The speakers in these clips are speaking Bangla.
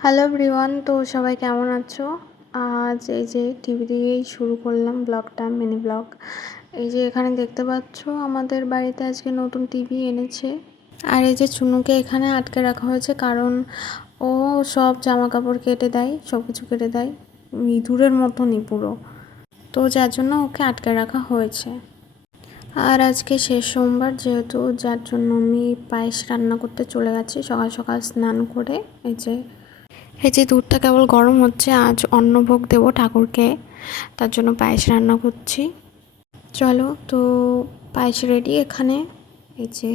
হ্যালো এভরিওয়ান, তো সবাই কেমন আছো? আজ এই যে টিভি দিয়েই শুরু করলাম ব্লগটা, মিনি ব্লগ। এই যে এখানে দেখতে পাচ্ছ আমাদের বাড়িতে আজকে নতুন টিভি এনেছে। আর এই যে চুনুকে এখানে আটকে রাখা হয়েছে, কারণ ও সব জামা কাপড় কেটে দেয়, সব কিছু কেটে দেয়, ইঁদুরের মতনই পুরো। তো যার জন্য ওকে আটকে রাখা হয়েছে। আর আজকে শেষ সোমবার যেহেতু, যার জন্য আমি পায়েস রান্না করতে চলে গেছি সকাল সকাল স্নান করে। এই যে দুধটা কেবল গরম হচ্ছে, আজ অন্নভোগ দেবো ঠাকুরকে, তার জন্য পায়েস রান্না করছি। চলো, তো পায়েস রেডি এখানে। এই যে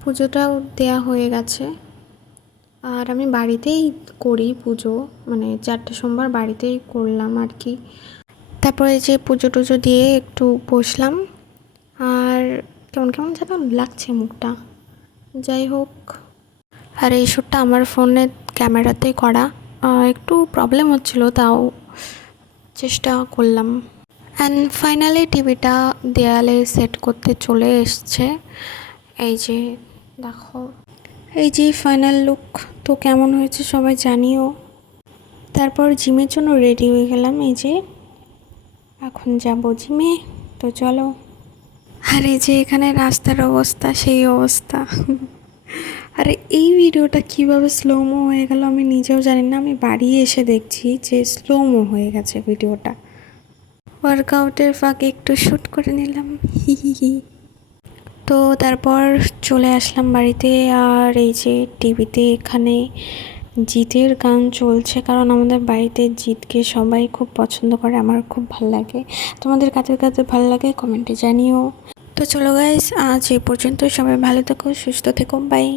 পুজোটাও দেয়া হয়ে গেছে। আর আমি বাড়িতেই করি পুজো, মানে 4টে সোমবার বাড়িতেই করলাম আর কি। তারপরে এই যে পুজো টুজো দিয়ে একটু বসলাম। আর কেমন কেমন যেন লাগছে মুখটা, যাই হোক। আর এই শ্যুটটা আমার ফোনের ক্যামেরাতেই করা, একটু প্রবলেম হচ্ছিল, তাও চেষ্টা করলাম। অ্যান্ড ফাইনালি টিভিটা দেয়ালে সেট করতে চলে এসছে। এই যে দেখো, এই যে ফাইনাল লুক। তো কেমন হয়েছে সবাই জানিও। তারপর জিমের জন্য রেডি হয়ে গেলাম। এই যে এখন যাব জিমে, তো চলো। আর এই যে এখানে রাস্তার অবস্থা, সেই অবস্থা। আরে এই ভিডিওটা কিভাবে স্লোমো হয়ে গেল আমি নিজেও জানি না, আমি বাড়ি এসে দেখছি যে স্লোমো হয়ে গেছে ভিডিওটা। ওয়ার্কআউটের ফাঁকে একটু শ্যুট করে নিলাম, হি হি হি। তো তারপর চলে আসলাম বাড়িতে। আর এই যে টিভিতে এখানে জিতের গান চলছে, কারণ আমাদের বাড়িতে জিতকে সবাই খুব পছন্দ করে, আমার খুব ভালো লাগে। তোমাদের কাদের কাদের ভালো লাগে কমেন্টে জানিও। তো চলো গাইস, আজ এই পর্যন্ত। সবাই ভালো থেকো, সুস্থ থেকো, বাই।